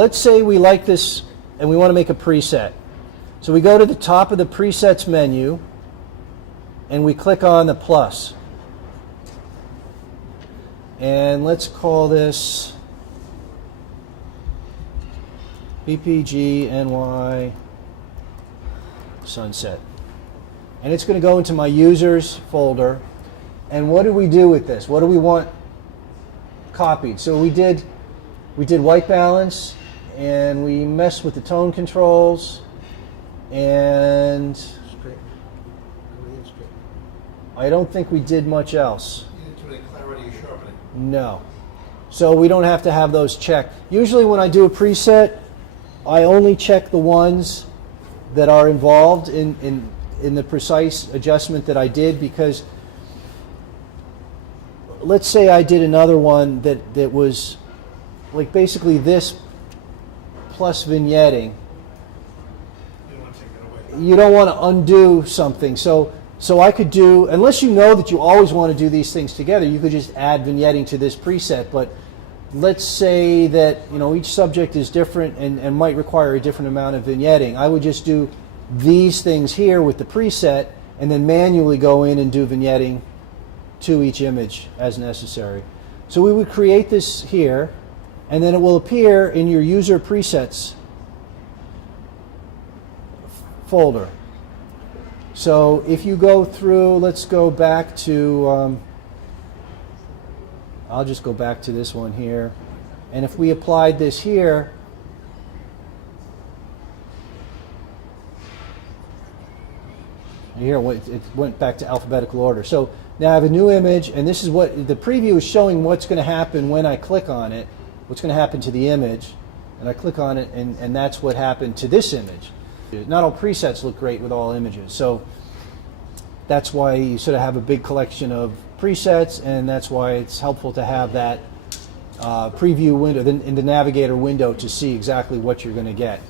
Let's say we like this and we want to make a preset. So we go to the top of the presets menu and we click on the plus. And let's call this BPG NY Sunset. And it's going to go into my users folder. And what do we do with this? What do we want copied? So we did white balance, and we messed with the tone controls, and Straight. Everything's straight. I don't think we did much else. You didn't do any clarity or sharpening. No. So we don't have to have those checked. Usually when I do a preset, I only check the ones that are involved in the precise adjustment that I did, because let's say I did another one that was like basically this plus vignetting. You don't want to take that away. You don't want to undo something. So I could do, unless you know that you always want to do these things together, you could just add vignetting to this preset. But let's say that each subject is different and might require a different amount of vignetting. I would just do these things here with the preset and then manually go in and do vignetting to each image as necessary. So we would create this here, and then it will appear in your user presets folder. So if you go through, let's go back to, I'll just go back to this one here. And if we applied this here, here it went back to alphabetical order. So now I have a new image, and this is what the preview is showing, what's going to happen when I click on it, what's going to happen to the image. And I click on it, and that's what happened to this image. Not all presets look great with all images. So that's why you sort of have a big collection of presets, and that's why it's helpful to have that preview window in the navigator window to see exactly what you're going to get.